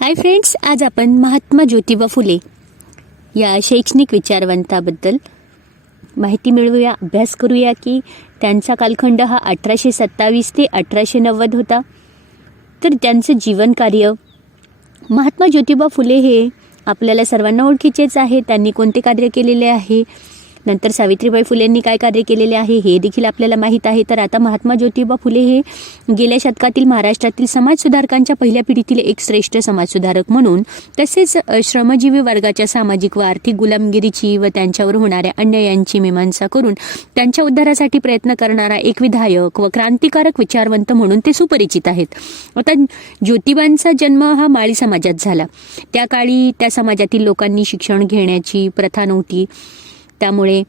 Hi friends, आज आपण महात्मा ज्योतिबा फुले या शैक्षणिक विचारवंताबद्दल माहिती मिळवूया, अभ्यास करूया की त्यांचा कालखंड हा 1827 ते 1890 होता. तर त्यांचं जीवनकार्य, महात्मा ज्योतिबा फुले हे आपल्याला सर्वांना ओळखीचेच आहे. त्यांनी कोणते कार्य केलेले आहे, नंतर सावित्रीबाई फुलेंनी काय कार्य केलेले आहे हे देखील आपल्याला माहीत आहे. तर आता महात्मा ज्योतिबा फुले हे गेल्या शतकातील महाराष्ट्रातील समाजसुधारकांच्या पहिल्या पिढीतील एक श्रेष्ठ समाजसुधारक म्हणून, तसेच श्रमजीवी वर्गाच्या सामाजिक व आर्थिक गुलामगिरीची व त्यांच्यावर होणाऱ्या अन्यायांची मीमांसा करून त्यांच्या उद्धारासाठी प्रयत्न करणारा एक विधायक व क्रांतिकारक विचारवंत म्हणून ते सुपरिचित आहेत. आता ज्योतिबांचा जन्म हा माळी समाजात झाला. त्या काळी त्या समाजातील लोकांनी शिक्षण घेण्याची प्रथा नव्हती, त्यामुळे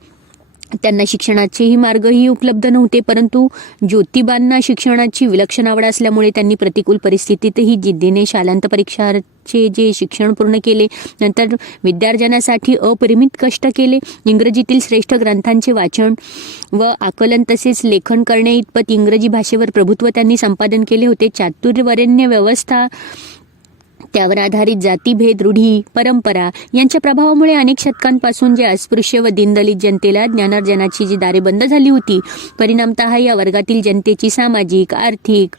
त्यांना शिक्षणाचेही मार्गही उपलब्ध नव्हते. परंतु ज्योतिबांना शिक्षणाची विलक्षण आवड असल्यामुळे त्यांनी प्रतिकूल परिस्थितीतही जिद्दीने शालांत परीक्षाचे जे शिक्षण पूर्ण केले. नंतर विद्यार्जनासाठी अपरिमित कष्ट केले. इंग्रजीतील श्रेष्ठ ग्रंथांचे वाचन व आकलन तसेच लेखन करणे इतपत इंग्रजी भाषेवर प्रभुत्व त्यांनी संपादन केले होते. चातुर्वर्ण्य व्यवस्था, त्यावर आधारित जातीभेद, रूढी, परंपरा यांच्या प्रभावामुळे अनेक शतकांपासून जे अस्पृश्य व दीनदलित जनतेला ज्ञानार्जनाची जी दारे बंद झाली होती, परिणामतः या वर्गातील जनतेची सामाजिक, आर्थिक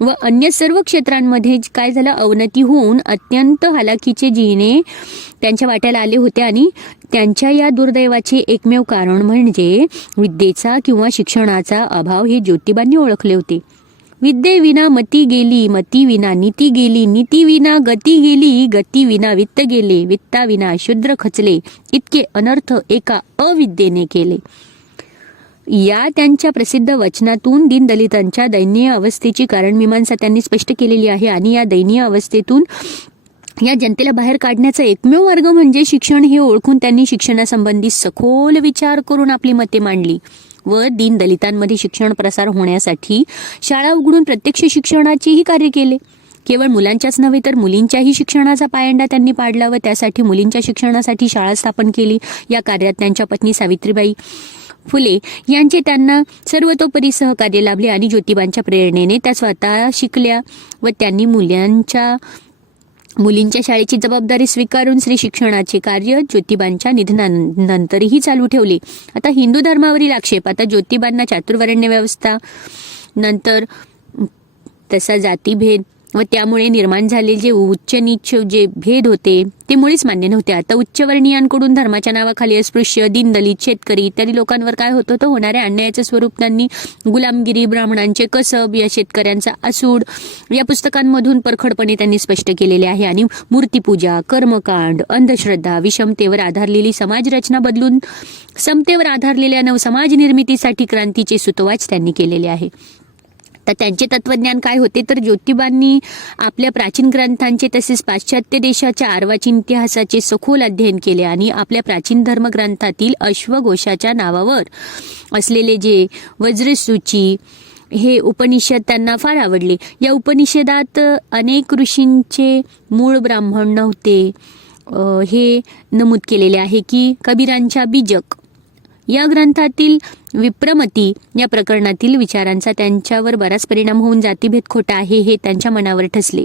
व अन्य सर्व क्षेत्रांमध्ये काय झालं, अवनती होऊन अत्यंत हालाकीचे जीणे त्यांच्या वाट्याला आले होते. आणि त्यांच्या या दुर्दैवाचे एकमेव कारण म्हणजे विद्येचा किंवा शिक्षणाचा अभाव हे ज्योतिबांनी ओळखले होते. विद्येविना मती गेली, मती विना नीती गेली, नीती विना गती गेली, गती विना वित्त गेले, वित्ताविना शूद्र खचले, इतके अनर्थ एका अविद्येने केले. या त्यांच्या प्रसिद्ध वचनातून दीनदलितांच्या दयनीय अवस्थेची कारणमीमांसा त्यांनी स्पष्ट केलेली आहे. आणि या दयनीय अवस्थेतून या जनतेला बाहेर काढण्याचा एकमेव मार्ग म्हणजे शिक्षण हे ओळखून त्यांनी शिक्षणासंबंधी सखोल विचार करून आपली मते मांडली व दीनदलितांमध्ये शिक्षण प्रसार होण्यासाठी शाळा उघडून प्रत्यक्ष शिक्षणाचेही कार्य केले. केवळ मुलांच्याच नव्हे तर मुलींच्याही शिक्षणाचा पायंडा त्यांनी पाडला व त्यासाठी मुलींच्या शिक्षणासाठी शाळा स्थापन केली. या कार्यात त्यांच्या पत्नी सावित्रीबाई फुले यांचे त्यांना सर्वतोपरी सहकार्य लाभले आणि ज्योतिबांच्या प्रेरणेने त्या स्वतः शिकल्या व त्यांनी मुलींच्या शाळेची जबाबदारी स्वीकारून स्त्री शिक्षणाचे कार्य ज्योतिबांच्या निधनानंतरही चालू ठेवले. आता हिंदू धर्मावरील आक्षेप, आता ज्योतिबांना चातुर्वर्ण्य व्यवस्था, नंतर तसा जातीभेद व त्यामुळे निर्माण झालेले जे उच्च नीच जे भेद होते ते मुळीच मान्य नव्हते. आता उच्चवर्णीयांकडून धर्माच्या नावाखाली अस्पृश्य, दीनदलित, शेतकरी इत्यादी लोकांवर काय होत होतं, होणाऱ्या अन्यायाचं स्वरूप त्यांनी गुलामगिरी, ब्राह्मणांचे कसब, या शेतकऱ्यांचा आसूड या पुस्तकांमधून परखडपणे त्यांनी स्पष्ट केलेले आहे. आणि मूर्तीपूजा, कर्मकांड, अंधश्रद्धा, विषमतेवर आधारलेली समाजरचना बदलून समतेवर आधारलेल्या नवसमाज निर्मितीसाठी क्रांतीचे सुतोवाच त्यांनी केलेले आहे. तर त्यांचे तत्वज्ञान काय होते, तर ज्योतिबांनी आपल्या प्राचीन ग्रंथांचे तसेच पाश्चात्य देशाच्या अर्वाचीन इतिहासाचे सखोल अध्ययन केले आणि आपल्या प्राचीन धर्मग्रंथातील अश्वघोषाच्या नावावर असलेले जे वज्रसूची हे उपनिषद त्यांना फार आवडले. या उपनिषदात अनेक ऋषींचे मूळ ब्राह्मण नव्हते हे नमूद केलेले आहे की कबीरांच्या बीजक या ग्रंथातील विप्रमती या प्रकरणातील विचारांचा त्यांच्यावर बराच परिणाम होऊन जातीभेद खोटा आहे हे त्यांच्या मनावर ठसले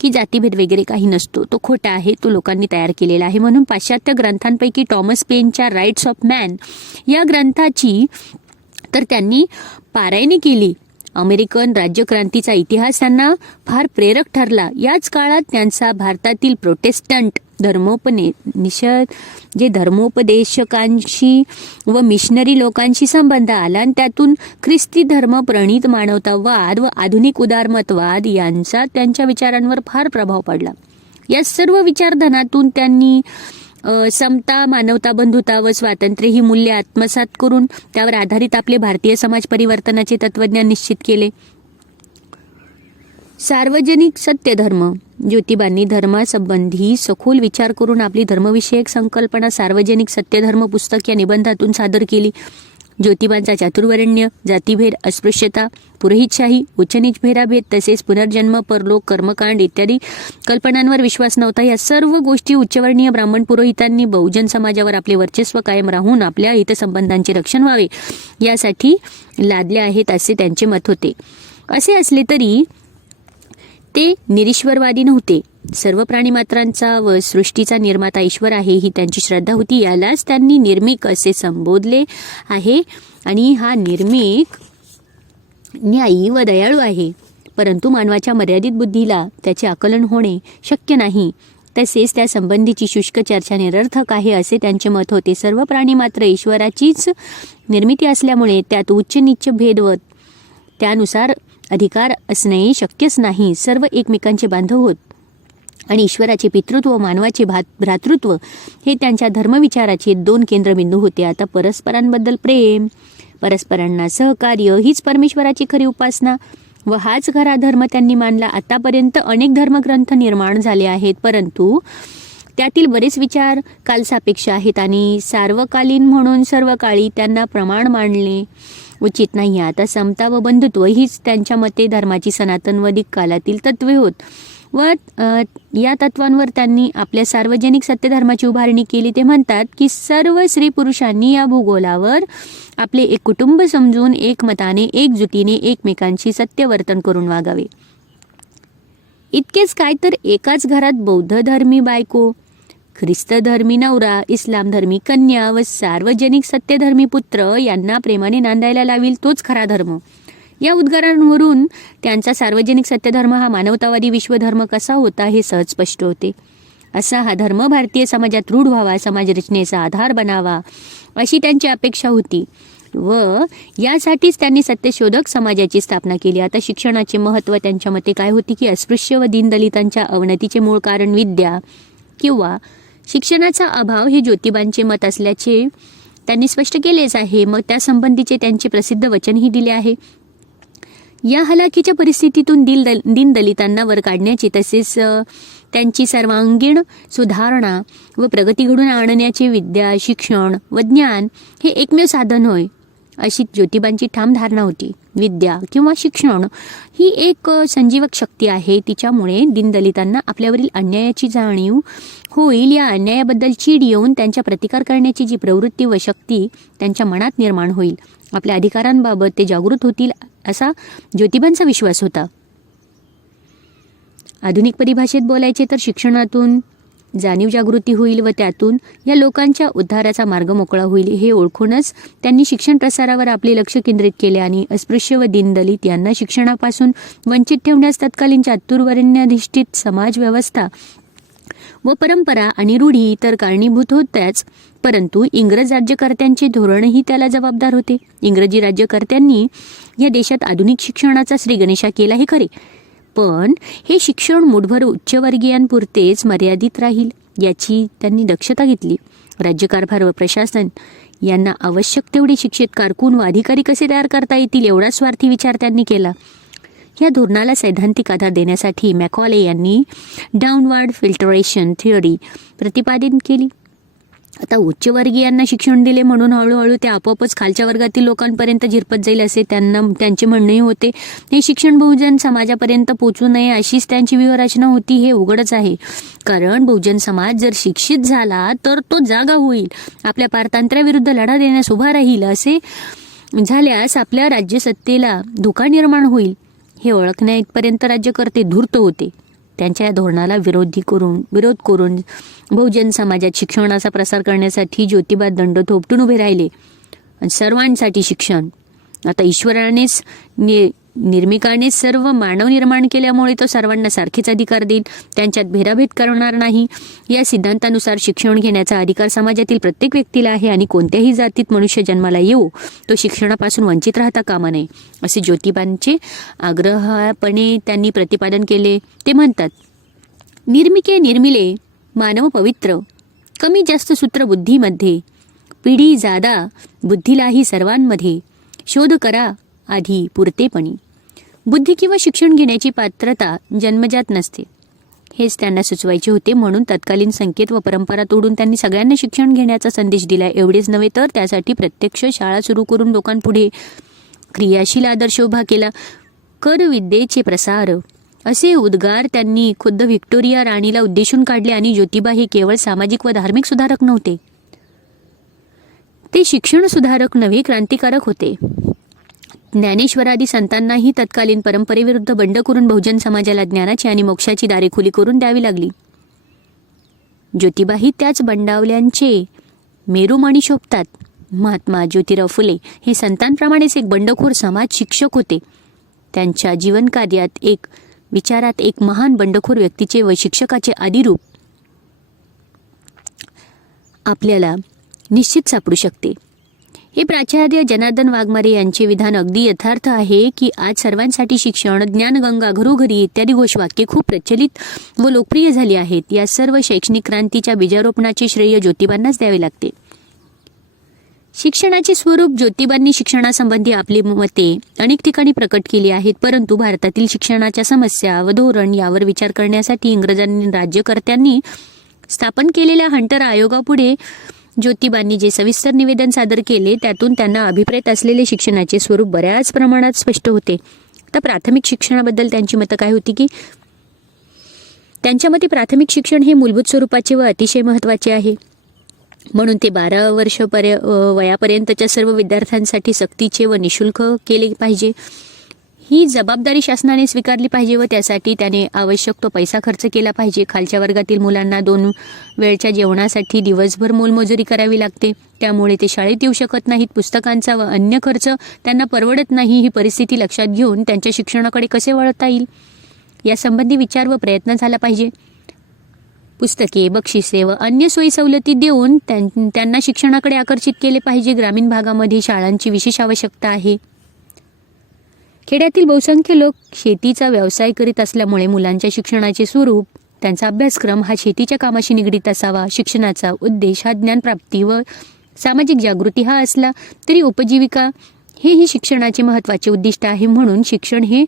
की जातीभेद वगैरे काही नसतो, तो खोटा आहे, तो लोकांनी तयार केलेला आहे. म्हणून पाश्चात्य ग्रंथांपैकी टॉमस पेनच्या राईट्स ऑफ मॅन या ग्रंथाची तर त्यांनी पारायणी केली. अमेरिकन राज्यक्रांतीचा इतिहास त्यांना फार प्रेरक ठरला. याच काळात त्यांचा भारतातील प्रोटेस्टंट धर्मोपदेशकांशी व मिशनरी लोकांशी संबंध आला आणि त्यातून ख्रिस्ती धर्म प्रणीत मानवतावाद व आधुनिक उदारमतवाद यांचा त्यांच्या विचारांवर फार प्रभाव पडला. या सर्व विचारधनातून त्यांनी समता, मानवता, बंधुता व स्वातंत्र्य ही मूल्ये आत्मसात करून त्यावर आधारित आपले भारतीय समाज परिवर्तनाचे तत्वज्ञान निश्चित केले. सार्वजनिक सत्यधर्म, ज्योतिबांनी धर्मासंबंधी सखोल विचार करून आपली धर्मविषयक संकल्पना सार्वजनिक सत्यधर्म पुस्तक या निबंधातून सादर केली. ज्योतिबांचा चातुर्वर्ण्य, जातीभेद, अस्पृश्यता, पुरोहितशाही, उच्चनीच भेदाभेद तसेच पुनर्जन्म, परलोक, कर्मकांड इत्यादी कल्पनांवर विश्वास नव्हता. या सर्व गोष्टी उच्चवर्णीय ब्राह्मण पुरोहितांनी बहुजन समाजावर आपले वर्चस्व कायम राहून आपल्या हितसंबंधांचे रक्षण व्हावे यासाठी लादल्या आहेत असे त्यांचे मत होते. असे असले तरी ते निरीश्वरवादी नव्हते. सर्व प्राणीमात्रांचा व सृष्टीचा निर्माता ईश्वर आहे ही त्यांची श्रद्धा होती. यालाच त्यांनी निर्मिक असे संबोधले आहे. आणि हा निर्मिक न्यायी व दयाळू आहे. परंतु मानवाच्या मर्यादित बुद्धीला त्याचे आकलन होणे शक्य नाही. तसेच त्या संबंधीची शुष्क चर्चा निरर्थक आहे असे त्यांचे मत होते. सर्व प्राणी मात्र ईश्वराचीच निर्मिती असल्यामुळे त्यात उच्च नीच भेद व त्यानुसार अधिकार असणे शक्यच नाही. सर्व एकमेकांचे बांधव होत आणि ईश्वराचे पितृत्व व मानवाचे भ्रातृत्व हे त्यांच्या धर्मविचाराचे 2 केंद्रबिंदू होते. आता परस्परांबद्दल प्रेम, परस्परांना सहकार्य हीच परमेश्वराची खरी उपासना व हाच खरा धर्म त्यांनी मानला. आतापर्यंत अनेक धर्मग्रंथ निर्माण झाले आहेत, परंतु त्यातील बरेच विचार कालसापेक्ष आहेत आणि सार्वकालीन म्हणून सर्व काळी त्यांना प्रमाण मानणे उचित नाही. आता समता व बंधुत्व हीच त्यांच्या मते धर्माची सनातन व कालातील तत्वे होत व या तत्वांवर त्यांनी आपल्या सार्वजनिक सत्यधर्माची उभारणी केली. ते म्हणतात की सर्व स्त्री पुरुषांनी या भूगोलावर आपले एक कुटुंब समजून एकमताने एकजुटीने एकमेकांशी सत्य वर्तन करून वागावे. इतकेच काय तर एकाच घरात बौद्ध धर्मी बायको, ख्रिस्त धर्मी नवरा, इस्लाम धर्मी कन्या व सार्वजनिक सत्यधर्मी पुत्र यांना प्रेमाने नांदायला लावील तोच खरा धर्म. या उद्गारांवरून त्यांचा सार्वजनिक सत्यधर्म हा मानवतावादी विश्वधर्म कसा होता हे सहज स्पष्ट होते. असा हा धर्म भारतीय समाजात रूढ व्हावा, समाजरचनेचा आधार बनावा अशी त्यांची अपेक्षा होती व यासाठीच त्यांनी सत्यशोधक समाजाची स्थापना केली. आता शिक्षणाचे महत्त्व त्यांच्या मते काय होते की अस्पृश्य व दीनदलितांच्या अवनतीचे मूळ कारण विद्या किंवा शिक्षणाचा अभाव हे ज्योतिबांचे मत असल्याचे त्यांनी स्पष्ट केलेच आहे. मग त्यासंबंधीचे त्यांचे प्रसिद्ध वचनही दिले आहे. या हलाखीच्या परिस्थितीतून दीनदलितांना वर काढण्याची तसेच त्यांची सर्वांगीण सुधारणा व प्रगती घडून आणण्याचे विद्या, शिक्षण व ज्ञान हे एकमेव साधन होय अशी ज्योतिबांची ठाम धारणा होती. विद्या किंवा शिक्षण ही एक संजीवक शक्ती आहे. तिच्यामुळे दीनदलितांना आपल्यावरील अन्यायाची जाणीव होईल. या अन्यायाबद्दल चीड येऊन त्यांच्या प्रतिकार करण्याची जी प्रवृत्ती व शक्ती त्यांच्या मनात निर्माण होईल. आपल्या अधिकारांबाबत ते जागृत होतील असा ज्योतिबांचा विश्वास होता. आधुनिक परिभाषेत बोलायचे तर शिक्षणातून जाणीव जागृती होईल व त्यातून या लोकांच्या उद्धाराचा मार्ग मोकळा होईल हे ओळखूनच त्यांनी शिक्षण प्रसारावर आपले लक्ष केंद्रित केले आणि अस्पृश्य व दीनदलित यांना शिक्षणापासून वंचित ठेवण्यास तत्कालीन चातुर्वर्ण्याधिष्ठित समाज व्यवस्था व परंपरा आणि रूढी तर कारणीभूत होत्याच, परंतु इंग्रज राज्यकर्त्यांचे धोरणही त्याला जबाबदार होते. इंग्रजी राज्यकर्त्यांनी या देशात आधुनिक शिक्षणाचा श्रीगणेशा केला हे खरे, पण हे शिक्षण मुठभर उच्चवर्गीयांपुरतेच मर्यादित राहील याची त्यांनी दक्षता घेतली. राज्यकारभार व प्रशासन यांना आवश्यक तेवढे शिक्षित कारकून व अधिकारी कसे तयार करता येतील एवढा स्वार्थी विचार त्यांनी केला. या धोरणाला सैद्धांतिक आधार देण्यासाठी मॅकॉले यांनी डाऊनवर्ड फिल्टरेशन थिअरी प्रतिपादित केली. आता उच्चवर्गीयांना शिक्षण दिले म्हणून हळूहळू ते आपोआपच खालच्या वर्गातील लोकांपर्यंत झिरपत जाईल असे त्यांचे म्हणणे होते. हे शिक्षण बहुजन समाजापर्यंत पोचू नये अशीच त्यांची व्यूहरचना होती हे उघडच आहे. कारण बहुजन समाज जर शिक्षित झाला तर तो जागा होईल, आपल्या पारतंत्र्याविरुद्ध लढा देण्यास उभा राहील. असे झाल्यास आपल्या राज्यसत्तेला धोका निर्माण होईल हे ओळखण्याइतपर्यंत राज्यकर्ते धूर्त होते. त्यांच्या या धोरणाला विरोध करून बहुजन समाजात शिक्षणाचा प्रसार करण्यासाठी ज्योतिबा दंड थोपटून उभे राहिले. सर्वांसाठी शिक्षण. आता ईश्वरानेच निर्मिकानेच सर्व मानव निर्माण केल्यामुळे तो सर्वांना सारखेच अधिकार देईल, त्यांच्यात भेदाभेद करणार नाही. या सिद्धांतानुसार शिक्षण घेण्याचा अधिकार समाजातील प्रत्येक व्यक्तीला आहे आणि कोणत्याही जातीत मनुष्य जन्माला येऊ तो शिक्षणापासून वंचित राहता कामा नये असे ज्योतिबांचे आग्रहपणे त्यांनी प्रतिपादन केले. ते म्हणतात, निर्मिके निर्मिले मानव पवित्र, कमी जास्त सूत्र बुद्धीमध्ये, पिढी जादा बुद्धीलाही सर्वांमध्ये, शोध करा आधी पुरतेपणी. बुद्धी किंवा शिक्षण घेण्याची पात्रता जन्मजात नसते हेच त्यांना सुचवायचे होते. म्हणून तत्कालीन संकेत व परंपरा तोडून त्यांनी सगळ्यांना शिक्षण घेण्याचा संदेश दिला. एवढेच नव्हे तर त्यासाठी प्रत्यक्ष शाळा सुरू करून लोकांपुढे क्रियाशील आदर्श उभा केला. कर विद्येचे प्रसार असे उद्गार त्यांनी खुद्द व्हिक्टोरिया राणीला उद्देशून काढले. आणि ज्योतिबा हे केवळ सामाजिक व धार्मिक सुधारक नव्हते, ते शिक्षण सुधारक नव्हे क्रांतिकारक होते. ज्ञानेश्वरादी संतांनाही तत्कालीन परंपरेविरुद्ध बंड करून बहुजन समाजाला ज्ञानाची आणि मोक्षाची दारे खुली करून द्यावी लागली. ज्योतिबाही त्याच बंडावल्यांचे मेरुमणी शोभतात. महात्मा ज्योतिराव फुले हे संतांप्रमाणेच एक बंडखोर समाज शिक्षक होते. त्यांच्या जीवनकार्यात विचारात एक महान बंडखोर व्यक्तीचे व शिक्षकाचे आदिरूप आपल्याला निश्चित सापडू शकते. हे प्राचार्य जनार्दन वाघमारे यांचे विधान अगदी यथार्थ आहे की आज सर्वांसाठी शिक्षण, ज्ञानगंगा, घरोघरी इत्यादी घोषवाक्ये खूप प्रचलित व लोकप्रिय झाली आहेत. या सर्व शैक्षणिक क्रांतीच्या बीजारोपणाचे श्रेय ज्योतिबांनाच द्यावे लागते. शिक्षणाचे स्वरूप ज्योतिबांनी शिक्षणासंबंधी आपली मते अनेक ठिकाणी प्रकट केली आहेत. परंतु भारतातील शिक्षणाच्या समस्या व धोरण यावर विचार करण्यासाठी इंग्रजांनी राज्यकर्त्यांनी स्थापन केलेल्या हंटर आयोगापुढे ज्योतिबांनी जे सविस्तर निवेदन सादर केले त्यातून त्यांना अभिप्रेत असलेले शिक्षणाचे स्वरूप बऱ्याच प्रमाणात स्पष्ट होते. तर प्राथमिक शिक्षणाबद्दल त्यांची मतं काय होती की त्यांच्या मते प्राथमिक शिक्षण हे मूलभूत स्वरूपाचे व अतिशय महत्त्वाचे आहे. म्हणून ते 12 वर्ष वयापर्यंतच्या सर्व विद्यार्थ्यांसाठी सक्तीचे व निशुल्क केले पाहिजे. ही जबाबदारी शासनाने स्वीकारली पाहिजे व त्यासाठी त्याने आवश्यक तो पैसा खर्च केला पाहिजे. खालच्या वर्गातील मुलांना 2 वेळच्या जेवणासाठी दिवसभर मोलमजुरी करावी लागते. त्यामुळे ते शाळेत येऊ शकत नाहीत. पुस्तकांचा व अन्य खर्च त्यांना परवडत नाही. ही परिस्थिती लक्षात घेऊन त्यांच्या शिक्षणाकडे कसे वळता येईल यासंबंधी विचार व प्रयत्न झाला पाहिजे. पुस्तके, बक्षिसे व अन्य सोयी सवलती देऊन त्यांना शिक्षणाकडे आकर्षित केले पाहिजे. ग्रामीण भागामध्ये शाळांची विशेष आवश्यकता आहे. खेड्यातील बहुसंख्य लोक शेतीचा व्यवसाय करीत असल्यामुळे मुलांच्या शिक्षणाचे स्वरूप, त्यांचा अभ्यासक्रम हा शेतीच्या कामाशी निगडीत असावा. शिक्षणाचा उद्देश हा ज्ञानप्राप्ती व सामाजिक जागृती हा असला तरी उपजीविका हेही शिक्षणाचे महत्त्वाचे उद्दिष्ट आहे. म्हणून शिक्षण हे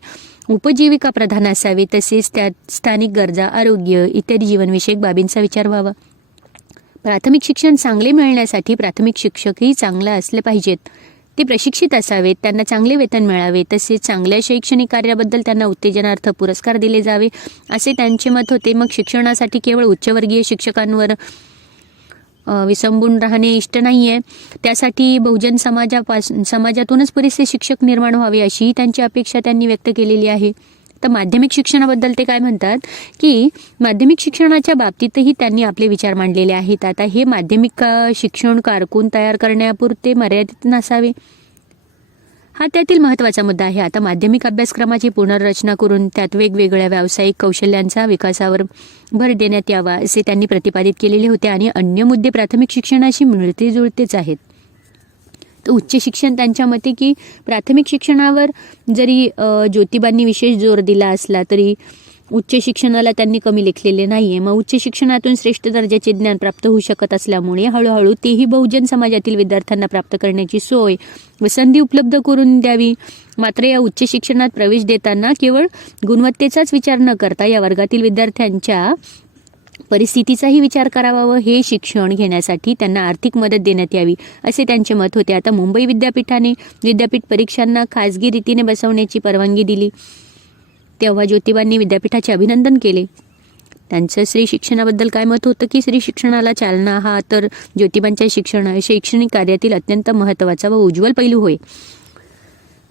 उपजीविका प्रधान असावे. तसेच त्यात स्थानिक गरजा, आरोग्य इत्यादी जीवनविषयक बाबींचा विचार व्हावा. प्राथमिक शिक्षण चांगले मिळण्यासाठी प्राथमिक शिक्षकही चांगला असले पाहिजेत. ते प्रशिक्षित असावेत. त्यांना चांगले वेतन मिळावे. तसेच चांगल्या शैक्षणिक कार्याबद्दल त्यांना उत्तेजनार्थ पुरस्कार दिले जावे असे त्यांचे मत होते. मग शिक्षणासाठी केवळ उच्चवर्गीय शिक्षकांवर विसंबून राहणे इष्ट नाहीये. त्यासाठी बहुजन समाजातूनच पुरेसे शिक्षक निर्माण व्हावे अशी त्यांची अपेक्षा त्यांनी व्यक्त केलेली आहे. तर माध्यमिक शिक्षणाबद्दल ते काय म्हणतात की माध्यमिक शिक्षणाच्या बाबतीतही त्यांनी आपले विचार मांडलेले आहेत. आता हे माध्यमिक शिक्षण कारकून तयार करण्यापुरते मर्यादित नसावे हा त्यातील महत्त्वाचा मुद्दा आहे. आता माध्यमिक अभ्यासक्रमाची पुनर्रचना करून त्यात वेगवेगळ्या व्यावसायिक कौशल्यांचा विकासावर भर देण्यात यावा असे त्यांनी प्रतिपादित केलेले होते. आणि अन्य मुद्दे प्राथमिक शिक्षणाशी मिळते जुळतेच आहेत. तर उच्च शिक्षण त्यांच्या मते की प्राथमिक शिक्षणावर जरी ज्योतिबांनी विशेष जोर दिला असला तरी उच्च शिक्षणाला त्यांनी कमी लेखलेले नाहीये. मग उच्च शिक्षणातून श्रेष्ठ दर्जाचे ज्ञान प्राप्त होऊ शकत असल्यामुळे हळूहळू तेही बहुजन समाजातील विद्यार्थ्यांना प्राप्त करण्याची सोय व संधी उपलब्ध करून द्यावी. मात्र या उच्च शिक्षणात प्रवेश देताना केवळ गुणवत्तेचाच विचार न करता या वर्गातील विद्यार्थ्यांच्या परिस्थितीचाही विचार करावा व हे शिक्षण घेण्यासाठी त्यांना आर्थिक मदत देण्यात यावी असे त्यांचे मत होते. आता मुंबई विद्यापीठाने विद्यापीठ परीक्षांना खाजगी रीतीने बसवण्याची परवानगी दिली तेव्हा ज्योतिबांनी विद्यापीठाचे अभिनंदन केले. त्यांचं स्त्री शिक्षणाबद्दल काय मत होतं की स्त्री शिक्षणाला चालना हा तर ज्योतिबांच्या शैक्षणिक कार्यातील अत्यंत महत्त्वाचा व उज्ज्वल पैलू होय.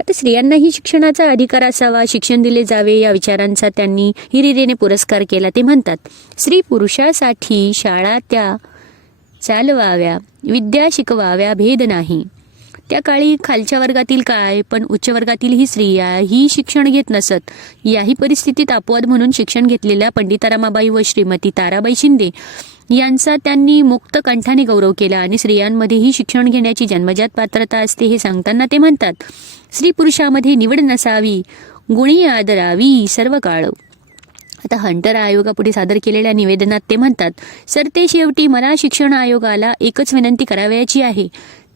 आता स्त्रियांनाही शिक्षणाचा अधिकार असावा, शिक्षण दिले जावे या विचारांचा त्यांनी हिरिरीने पुरस्कार केला. ते म्हणतात, स्त्री पुरुषासाठी शाळा त्या चालवाव्या, विद्या शिकवाव्या भेद नाही. त्या काळी खालच्या वर्गातील काय पण उच्च वर्गातीलही स्त्रिया ही शिक्षण घेत नसत. याही परिस्थितीत अपवाद म्हणून शिक्षण घेतलेल्या पंडिता रमाबाई व श्रीमती ताराबाई शिंदे यांचा त्यांनी मुक्त कंठाने गौरव केला. आणि स्त्रियांमध्येही शिक्षण घेण्याची जन्मजात पात्रता असते हे सांगताना ते म्हणतात, स्त्री पुरुषामध्ये निवड नसावी, गुणी आदरावी सर्व काळ. आता हंटर आयोगापुढे सादर केलेल्या निवेदनात ते म्हणतात, सरते शेवटी मला शिक्षण आयोगाला एकच विनंती करावयाची आहे,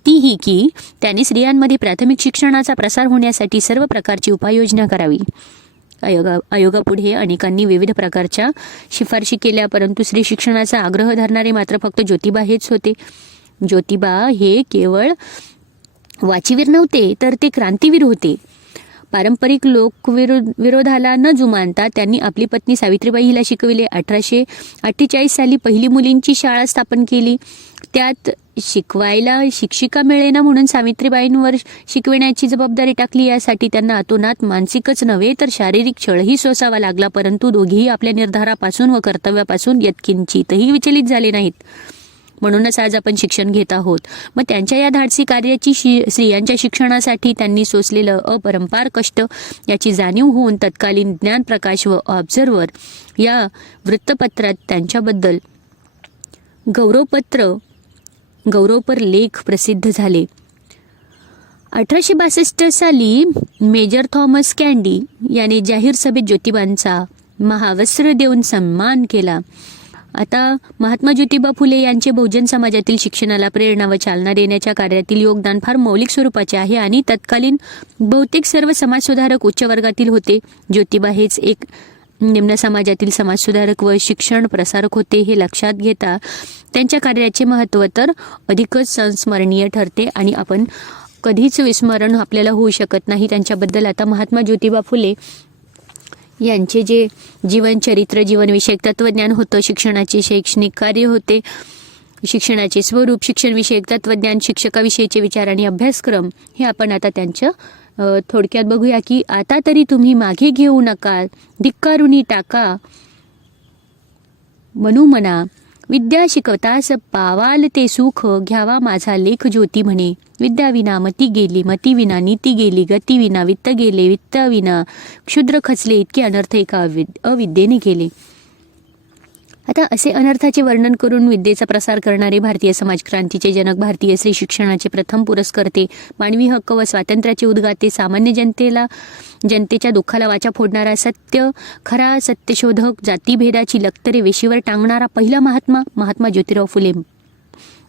तीही की त्याने स्त्रियांमध्ये प्राथमिक शिक्षणाचा प्रसार होण्यासाठी सर्व प्रकारची उपाययोजना करावी. आयोगापुढे अनेकांनी विविध प्रकारच्या शिफारशी केल्या, परंतु स्त्री शिक्षणाचा आग्रह धरणारे मात्र फक्त ज्योतिबा हेच होते. ज्योतिबा हे केवळ वाचीवीर नव्हते तर ते क्रांतीवीर होते. पारंपरिक विरोधाला न जुमानता त्यांनी आपली पत्नी सावित्रीबाई हिला शिकविले. 1848 साली पहिली मुलींची शाळा स्थापन केली. त्यात शिकवायला शिक्षिका मिळेना म्हणून सावित्रीबाईंवर शिकविण्याची जबाबदारी टाकली. यासाठी त्यांना अतोनात मानसिकच नव्हे तर शारीरिक छळही सोसावा लागला. परंतु दोघेही आपल्या निर्धारापासून व कर्तव्यापासून यत्किंचितही विचलित झाले नाहीत. म्हणूनच आज आपण शिक्षण घेत आहोत. मग त्यांच्या या धाडसी कार्याची स्त्रियांच्या शिक्षणासाठी त्यांनी सोसलेलं अपरंपार कष्ट याची जाणीव होऊन तत्कालीन ज्ञानप्रकाश व ऑब्झर्वर या वृत्तपत्रात त्यांच्याबद्दल गौरवपर लेख प्रसिद्ध झाले. 1862 साली मेजर थॉमस कॅन्डी याने जाहीर सभेत ज्योतिबांचा महावस्त्र देऊन सन्मान केला. आता महात्मा ज्योतिबा फुले यांचे बहुजन समाजातील शिक्षणाला प्रेरणा व चालना देण्याच्या कार्यातील योगदान फार मौलिक स्वरूपाचे आहे आणि तत्कालीन बहुतेक सर्व समाजसुधारक उच्च वर्गातील होते. ज्योतिबा हेच एक निम्न समाजातील समाजसुधारक व शिक्षण प्रसारक होते. हे लक्षात घेता त्यांच्या कार्याचे महत्त्व तर अधिकच संस्मरणीय ठरते आणि आपण कधीच विस्मरण आपल्याला होऊ शकत नाही त्यांच्याबद्दल. आता महात्मा ज्योतिबा फुले यांचे जे जीवनचरित्र, जीवनविषयक तत्वज्ञान होतं, शिक्षणाचे शैक्षणिक कार्य होते, शिक्षणाचे स्वरूप, शिक्षणविषयक तत्वज्ञान, शिक्षकाविषयीचे विचार आणि अभ्यासक्रम हे आपण आता त्यांचं थोडक्यात बघूया की आता तरी तुम्ही मागे घेऊ नका, धिक्कारुनी टाका म्हणू म्हणा, विद्या शिकवतास पावाल ते सुख, घ्यावा माझा लेख ज्योती म्हणे. विद्या विना मती गेली, मती विना नीती गेली, गती विना वित्त गेले, वित्त विना क्षुद्र खचले, इतके अनर्थ एका अविद्येने केले. आता असे अनर्थाचे वर्णन करून विद्येचा प्रसार करणारे भारतीय समाजक्रांतीचे जनक, भारतीय स्त्री शिक्षणाचे प्रथम पुरस्कर्ते, मानवी हक्क व स्वातंत्र्याचे उद्गाते, सामान्य जनतेच्या दुःखाला वाचा फोडणारा, खरा सत्यशोधक, जातीभेदाची लक्तरे वेशीवर टांगणारा पहिला महात्मा ज्योतिराव फुले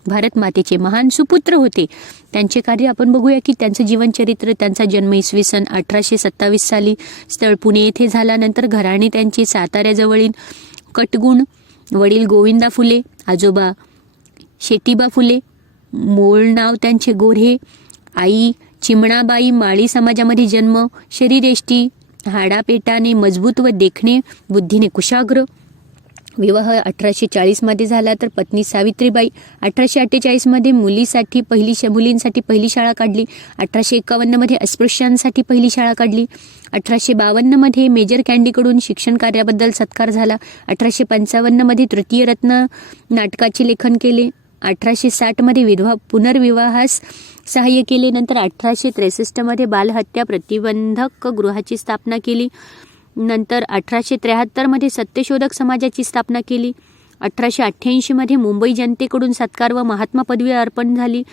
भारत मातेचे महान सुपुत्र होते. त्यांचे कार्य आपण बघूया की त्यांचं जीवनचरित्र, त्यांचा जन्म इसवी सन 1827 साली स्थळ पुणे येथे झाला. नंतर घराणे त्यांचे साताऱ्याजवळील कटगुण, वडील गोविंदा फुले, आजोबा शेतीबा फुले, मूळ नाव त्यांचे गोऱ्हे, आई चिमणाबाई, माळी समाजामध्ये जन्म, शरीरेष्टी हाडापेटाने मजबूत व देखणे, बुद्धीने कुशाग्र. विवाह 1840 मध्ये झाला तर पत्नी सावित्रीबाई 1848 मध्ये मुलींसाठी पहिली शाळा काढली. 1851 मध्ये अस्पृश्यांसाठी पहिली शाळा काढली. 1852 मध्ये मेजर कॅन्डीकडून शिक्षण कार्याबद्दल सत्कार झाला. 1855 मध्ये तृतीय रत्न नाटकाचे लेखन केले. 1860 मध्ये विधवा पुनर्विवाहास सहाय्य केले. नंतर 1863 मध्ये बालहत्या प्रतिबंधक गृहाची स्थापना केली. नंतर 1873 मध्ये सत्यशोधक समाजाची स्थापना केली. 1888 मध्ये मुंबई जनतेकडून सत्कार व महात्मा पदवी अर्पण झाली.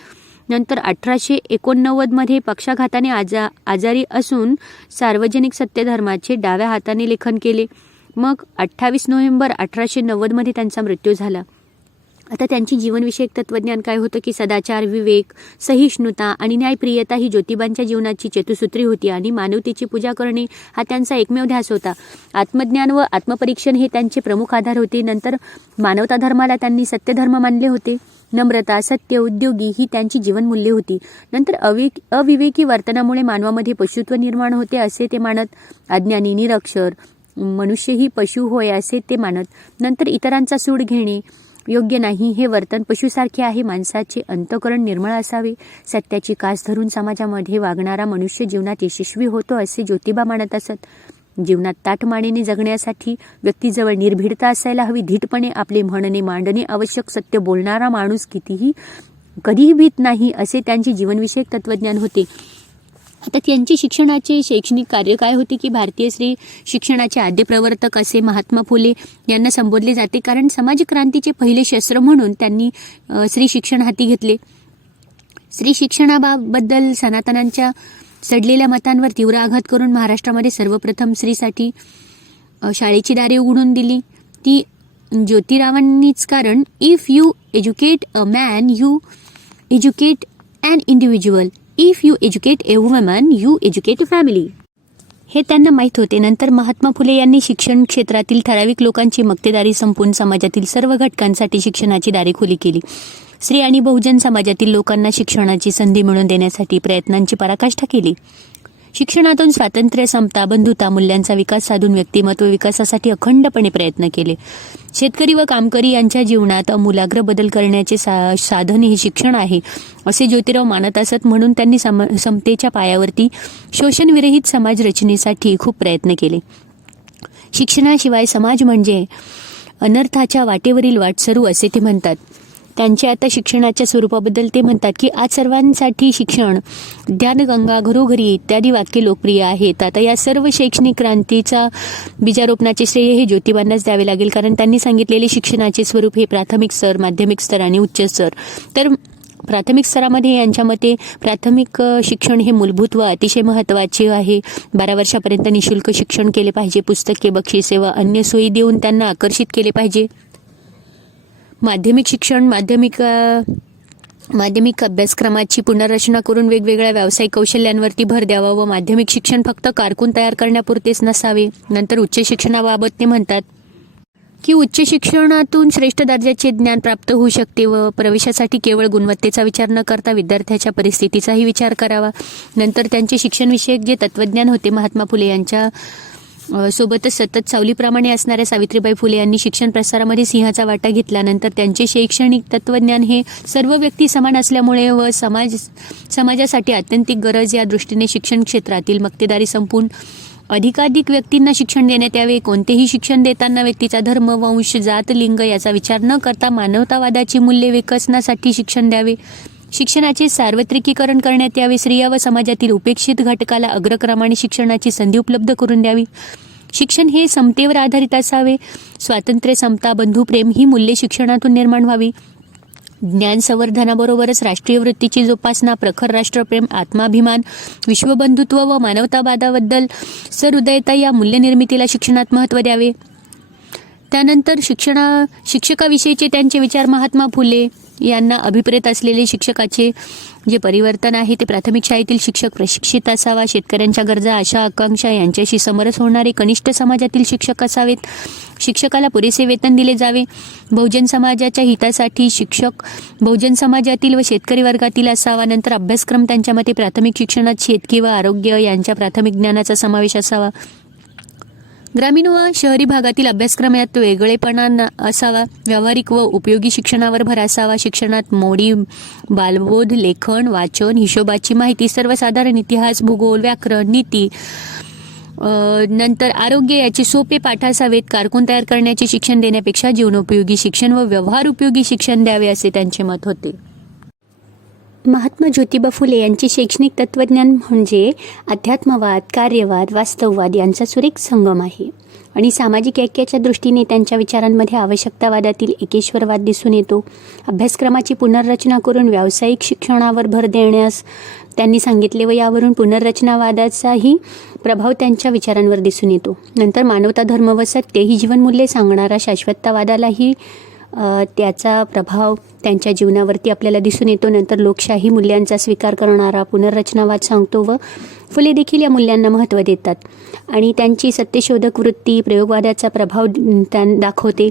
नंतर 1889 मध्ये पक्षाघाताने आजारी असून सार्वजनिक सत्यधर्माचे डाव्या हाताने लेखन केले. मग 28 नोव्हेंबर 1890 मध्ये त्यांचा मृत्यू झाला. आता त्यांची जीवनविषयक तत्वज्ञान काय होतं की सदाचार, विवेक, सहिष्णुता आणि न्यायप्रियता ही ज्योतिबांच्या जीवनाची चतुसूत्री होती आणि मानवतेची पूजा करणे हा त्यांचा एकमेव ध्यास होता. आत्मज्ञान व आत्मपरीक्षण हे त्यांचे प्रमुख आधार होते. नंतर मानवता धर्माला त्यांनी सत्यधर्म मानले होते. नम्रता, सत्य, उद्योगी ही त्यांची जीवनमूल्ये होती. नंतर अविवेकी वर्तनामुळे मानवामध्ये पशुत्व निर्माण होते असे ते मानत. अज्ञानी, निरक्षर मनुष्यही पशु होय असे ते मानत. नंतर इतरांचा सूड घेणे योग्य नाही, हे वर्तन पशुसारखे आहे. माणसाचे अंतःकरण निर्मळ असावे. सत्याची कास धरून समाजामध्ये वागणारा मनुष्य जीवनात यशस्वी होतो असे ज्योतिबा मानत असत. जीवनात ताठमानेने जगण्यासाठी व्यक्तीजवळ निर्भीडता असायला हवी. धीटपणे आपले म्हणणे मांडणे आवश्यक. सत्य बोलणारा माणूस कधीही भीत नाही असे त्यांचे जीवनविषयक तत्वज्ञान होते. आता त्यांचे शिक्षणाचे शैक्षणिक कार्य काय होते की भारतीय स्त्री शिक्षणाचे आद्य प्रवर्तक असे महात्मा फुले यांना संबोधले जाते. कारण समाजक्रांतीचे पहिले शस्त्र म्हणून त्यांनी स्त्री शिक्षण हाती घेतले. स्त्री शिक्षणाबद्दल सनातनांच्या सडलेल्या मतांवर तीव्र आघात करून महाराष्ट्रामध्ये सर्वप्रथम स्त्रीसाठी शाळेची दारे उघडून दिली ती ज्योतिरावांनीच. कारण if you educate a man you educate an individual, if you educate a woman you educate a family, हे त्यांना माहीत होते. नंतर महात्मा फुले यांनी शिक्षण क्षेत्रातील ठराविक लोकांची मक्तेदारी संपून समाजातील सर्व घटकांसाठी शिक्षणाची दारे खुली केली. स्त्री आणि बहुजन समाजातील लोकांना शिक्षणाची संधी मिळवून देण्यासाठी प्रयत्नांची पराकाष्ठा केली. शिक्षणातून स्वातंत्र्य, समता, बंधुता, मूल्यांचा विकास साधून व्यक्तिमत्व विकासासाठी अखंडपणे प्रयत्न केले. शेतकरी व कामकरी यांच्या जीवनात आमूलाग्र बदल करण्याचे साधन हे शिक्षण आहे असे ज्योतिराव मानत असत. म्हणून त्यांनी समतेच्या पायावरती शोषणविरहित समाज रचनेसाठी खूप प्रयत्न केले. शिक्षणाशिवाय समाज म्हणजे अनर्थाच्या वाटेवरील वाटसरू असे ते म्हणतात. त्यांच्या आता शिक्षणाच्या स्वरूपाबद्दल ते म्हणतात की आज सर्वांसाठी शिक्षण, ज्ञानगंगा घरोघरी इत्यादी वाक्य लोकप्रिय आहेत. आता या सर्व शैक्षणिक क्रांतीचा बीजारोपणाचे श्रेय हे ज्योतिबांनाच द्यावे लागेल, कारण त्यांनी सांगितलेले शिक्षणाचे स्वरूप हे प्राथमिक स्तर, माध्यमिक स्तर आणि उच्च स्तर. तर प्राथमिक स्तरामध्ये यांच्या मते प्राथमिक शिक्षण हे मूलभूत व अतिशय महत्त्वाचे आहे. 12 वर्षापर्यंत निशुल्क शिक्षण केले पाहिजे. पुस्तके, बक्षिसे व अन्य सोयी देऊन त्यांना आकर्षित केले पाहिजे. माध्यमिक शिक्षण, माध्यमिक अभ्यासक्रमाची पुनर्रचना करून वेगवेगळ्या व्यावसायिक कौशल्यांवरती भर द्यावा व माध्यमिक शिक्षण फक्त कारकून तयार करण्यापुरतेच नसावे. नंतर उच्च शिक्षणाबाबत ते म्हणतात की उच्च शिक्षणातून श्रेष्ठ दर्जाचे ज्ञान प्राप्त होऊ शकते व प्रवेशासाठी केवळ गुणवत्तेचा विचार न करता विद्यार्थ्याच्या परिस्थितीचाही विचार करावा. नंतर त्यांचे शिक्षणविषयक जे तत्त्वज्ञान होते, महात्मा फुले यांच्या सोबतच सतत सावलीप्रमाणे असणाऱ्या सावित्रीबाई फुले यांनी शिक्षण प्रसारामध्ये सिंहाचा वाटा घेतला. नंतर त्यांचे शैक्षणिक तत्त्वज्ञान हे सर्व व्यक्ती समान असल्यामुळे व समाजासाठी आत्यंतिक गरज या दृष्टीने शिक्षण क्षेत्रातील मक्तेदारी संपून अधिकाधिक व्यक्तींना शिक्षण देण्यात यावे. कोणतेही शिक्षण देताना व्यक्तीचा धर्म, वंश, जात, लिंग याचा विचार न करता मानवतावादाची मूल्ये विकसनासाठी शिक्षण द्यावे. शिक्षणाचे सार्वत्रिकीकरण करण्यात यावे. स्त्रिया व समाजातील उपेक्षित घटकाला अग्रक्रमाने शिक्षणाची संधी उपलब्ध करून द्यावी. शिक्षण हे समतेवर आधारित असावे. स्वातंत्र्य, समता, बंधुप्रेम ही मूल्ये शिक्षणातून निर्माण व्हावी. ज्ञान संवर्धनाबरोबरच राष्ट्रीय वृत्तीची जोपासना, प्रखर राष्ट्रप्रेम, आत्माभिमान, विश्वबंधुत्व व मानवतावादाबद्दल सहृदयता या मूल्यनिर्मितीला शिक्षणात महत्त्व द्यावे. त्यानंतर शिक्षकाविषयीचे त्यांचे विचार, महात्मा फुले यांना अभिप्रेत असलेले शिक्षकाचे जे परिवर्तन आहे ते प्राथमिक शाळेतील शिक्षक प्रशिक्षित असावा. शेतकऱ्यांच्या गरजा, आशा, आकांक्षा यांच्याशी समरस होणारे कनिष्ठ समाजातील शिक्षक असावेत. शिक्षकाला पुरेसे वेतन दिले जावे. बहुजन समाजाच्या हितासाठी शिक्षक बहुजन समाजातील व शेतकरी वर्गातील असावा. नंतर अभ्यासक्रम त्यांच्या मते प्राथमिक शिक्षणात शेतकी व आरोग्य यांच्या प्राथमिक ज्ञानाचा समावेश असावा. ग्रामीण व शहरी भागातील अभ्यासक्रम यात वेगळेपणा असावा. व्यावहारिक व उपयोगी शिक्षणावर भर असावा. शिक्षणात मोडी, बालबोध, लेखन, वाचन, हिशोबाची माहिती, सर्वसाधारण इतिहास, भूगोल, व्याकरण, नीती, नंतर आरोग्य याचे सोपे पाठ असावेत. कारकून तयार करण्याचे शिक्षण देण्यापेक्षा जीवनोपयोगी शिक्षण व व्यवहार उपयोगी शिक्षण द्यावे असे त्यांचे मत होते. महात्मा ज्योतिबा फुले यांचे शैक्षणिक तत्त्वज्ञान म्हणजे अध्यात्मवाद, कार्यवाद, वास्तववाद यांचा सुरेख संगम आहे आणि सामाजिक ऐक्याच्या दृष्टीने त्यांच्या विचारांमध्ये आवश्यकतावादातील एकेश्वरवाद दिसून येतो. अभ्यासक्रमाची पुनर्रचना करून व्यावसायिक शिक्षणावर भर देण्यास त्यांनी सांगितले व यावरून पुनर्रचनावादाचाही प्रभाव त्यांच्या विचारांवर दिसून येतो. नंतर मानवता, धर्म व सत्य ही जीवनमूल्ये सांगणारा शाश्वततावादालाही त्याचा प्रभाव त्यांच्या जीवनावरती आपल्याला दिसून येतो. नंतर लोकशाही मूल्यांचा स्वीकार करणारा पुनर्रचनावाद सांगतो व फुले देखील या मूल्यांना महत्त्व देतात आणि त्यांची सत्यशोधक वृत्ती प्रयोगवादाचा प्रभाव दाखवते.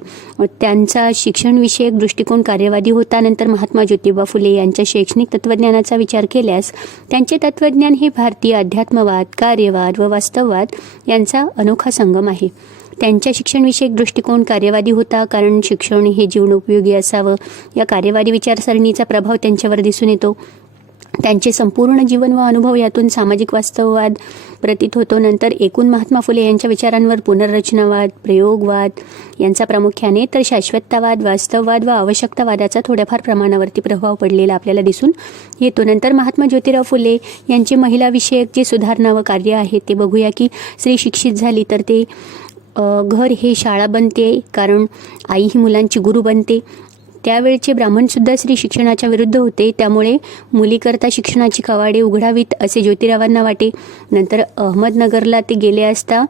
त्यांचा शिक्षणविषयक दृष्टिकोन कार्यवादी होता. नंतर महात्मा ज्योतिबा फुले यांच्या शैक्षणिक तत्त्वज्ञानाचा विचार केल्यास त्यांचे तत्त्वज्ञान हे भारतीय अध्यात्मवाद, कार्यवाद व वास्तववाद यांचा अनोखा संगम आहे. त्यांच्या शिक्षणविषयक दृष्टिकोन कार्यवादी होता, कारण शिक्षण हे जीवनोपयोगी असावं या कार्यवादी विचारसरणीचा प्रभाव त्यांच्यावर दिसून येतो. त्यांचे संपूर्ण जीवन व अनुभव यातून सामाजिक वास्तववाद प्रतीत होतो. नंतर एकूण महात्मा फुले यांच्या विचारांवर पुनर्रचनावाद, प्रयोगवाद यांचा प्रामुख्याने तर शाश्वततावाद, वास्तववाद व आवश्यकतावादाचा थोड्याफार प्रमाणावरती प्रभाव पडलेला आपल्याला दिसून येतो. नंतर महात्मा ज्योतिराव फुले यांचे महिलाविषयक जे सुधारणा व कार्य आहे ते बघूया की स्त्री शिक्षित झाली तर ते घर हे शाळा बनते, कारण आई ही मुलांची गुरु बनते. त्यावेळचे ब्राह्मणसुद्धा स्त्री शिक्षणाच्या विरुद्ध होते, त्यामुळे मुलीकरता शिक्षणाची कवाडे उघडावीत असे ज्योतिरावांना वाटे. नंतर अहमदनगरला ते गेले असता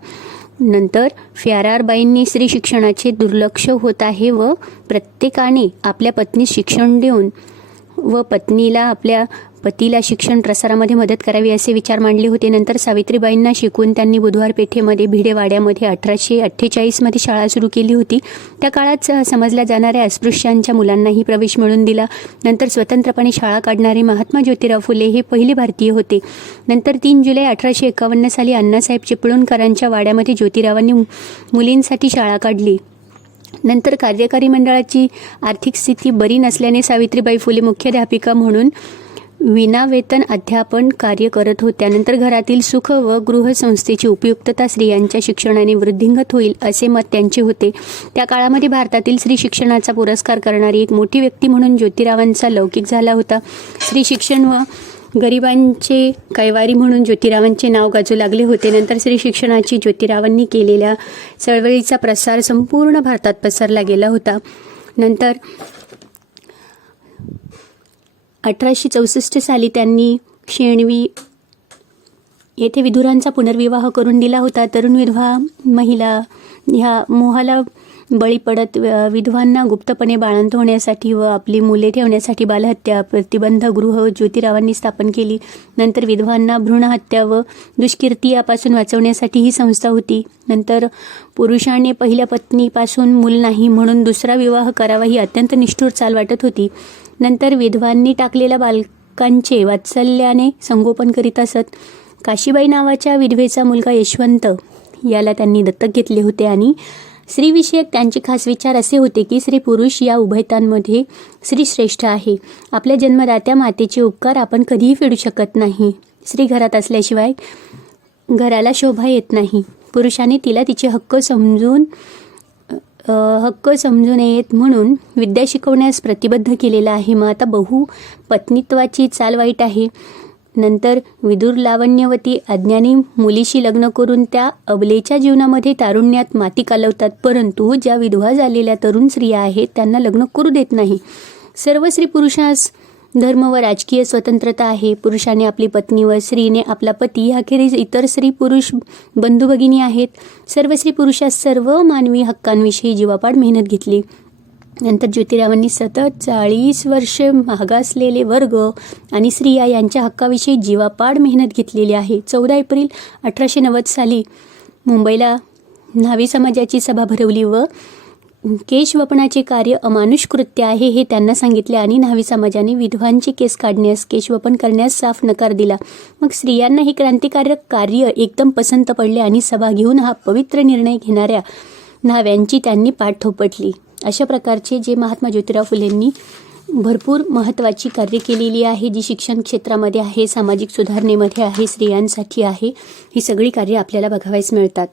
नंतर फ्यारारबाईंनी स्त्री शिक्षणाचे दुर्लक्ष होत आहे व प्रत्येकाने आपल्या पत्नीस शिक्षण देऊन व पत्नीला आपल्या पतीला शिक्षण प्रसारामध्ये मदत करावी असे विचार मांडले होते. नंतर सावित्रीबाईंना शिकून त्यांनी बुधवार पेठेमध्ये भिडेवाड्यामध्ये 1848मध्ये शाळा सुरू केली होती. त्या काळात समजल्या जाणाऱ्या अस्पृश्यांच्या मुलांनाही प्रवेश मिळवून दिला. नंतर स्वतंत्रपणे शाळा काढणारे महात्मा ज्योतिराव फुले हे पहिले भारतीय होते. नंतर 3 जुलै 1851 साली अण्णासाहेब चिपळूणकरांच्या वाड्यामध्ये ज्योतिरावांनी मुलींसाठी शाळा काढली. नंतर कार्यकारी मंडळाची आर्थिक स्थिती बरी नसल्याने सावित्रीबाई फुले मुख्याध्यापिका म्हणून विनावेतन अध्यापन कार्य करत होत्या. नंतर घरातील सुख व गृहसंस्थेची उपयुक्तता स्त्रियांच्या शिक्षणाने वृद्धिंगत होईल असे मत त्यांचे होते. त्या काळामध्ये भारतातील स्त्री शिक्षणाचा पुरस्कार करणारी एक मोठी व्यक्ती म्हणून ज्योतिरावांचा लौकिक झाला होता. स्त्री शिक्षण व गरिबांचे कैवारी म्हणून ज्योतिरावांचे नाव गाजू लागले होते. नंतर स्त्री शिक्षणाची ज्योतिरावांनी केलेल्या चळवळीचा प्रसार संपूर्ण भारतात पसरला गेला होता. नंतर 1864 साली त्यांनी शेणवी येथे विधुरांचा पुनर्विवाह करून दिला होता. तरुण विधवा महिला ह्या मोहाला बळी पडत विधवांना गुप्तपणे बाळंत होण्यासाठी व आपली मुले ठेवण्यासाठी बालहत्या प्रतिबंध गृह ज्योतिरावांनी स्थापन केली. नंतर विधवांना भ्रूणहत्या व दुष्कीर्ती यापासून वाचवण्यासाठी ही संस्था होती. नंतर पुरुषाने पहिल्या पत्नीपासून मूल नाही म्हणून दुसरा विवाह करावा ही अत्यंत निष्ठुर चाल वाटत होती. नंतर विधवांनी टाकलेल्या बालकांचे वात्सल्याने संगोपन करीत असत. काशीबाई नावाच्या विधवेचा मुलगा यशवंत याला त्यांनी दत्तक घेतले होते आणि स्त्रीविषयक त्यांचे खास विचार असे होते की स्त्री पुरुष या उभयतांमध्ये स्त्री श्रेष्ठ आहे. आपल्या जन्मदात्या मातेचे उपकार आपण कधीही फेडू शकत नाही. स्त्री घरात असल्याशिवाय घराला शोभा येत नाही. पुरुषाने तिला तिचे हक्क समजून येत म्हणून विद्या शिकवण्यास प्रतिबद्ध केलेला आहे. मग आता बहुपत्नीत्वाची चाल वाईट आहे. नंतर विदुर लावण्यवती अज्ञानी मुलीशी लग्न करून त्या अबलेच्या जीवनामध्ये तारुण्यात माती कालवतात. परंतु ज्या विधवा झालेल्या तरुण स्त्रिया आहेत त्यांना लग्न करू देत नाही. सर्व स्त्री पुरुषास धर्म व राजकीय स्वतंत्रता आहे. पुरुषाने आपली पत्नी व स्त्रीने आपला पती अखेरीस इतर स्त्री पुरुष बंधू भगिनी आहेत. सर्व स्त्री पुरुषास सर्व मानवी हक्कांविषयी जीवापाड मेहनत घेतली. नंतर ज्योतिरावांनी सतत 40 वर्षे मागासलेले वर्ग आणि स्त्रिया यांच्या हक्काविषयी जीवापाड मेहनत घेतलेली आहे. 14 एप्रिल 1890 साली मुंबईला न्हावी समाजाची सभा भरवली व केशवपनाचे कार्य अमानुष कृत्य आहे हे त्यांना सांगितले आणि न्हावी समाजाने विधवांचे केस काढण्यास केशवपन करण्यास साफ नकार दिला. मग स्त्रियांना हे क्रांतिकारक कार्य एकदम पसंत पडले आणि सभा घेऊन हा पवित्र निर्णय घेणाऱ्या न्हाव्यांची त्यांनी पाठ थोपटली. अशा प्रकारचे जे महात्मा ज्योतिराव फुलेंनी भरपूर महत्त्वाची कार्य केलेली आहे, जी शिक्षण क्षेत्रामध्ये आहे, सामाजिक सुधारणेमध्ये आहे, स्त्रियांसाठी आहे, ही सगळी कार्य आपल्याला बघावयास मिळतात.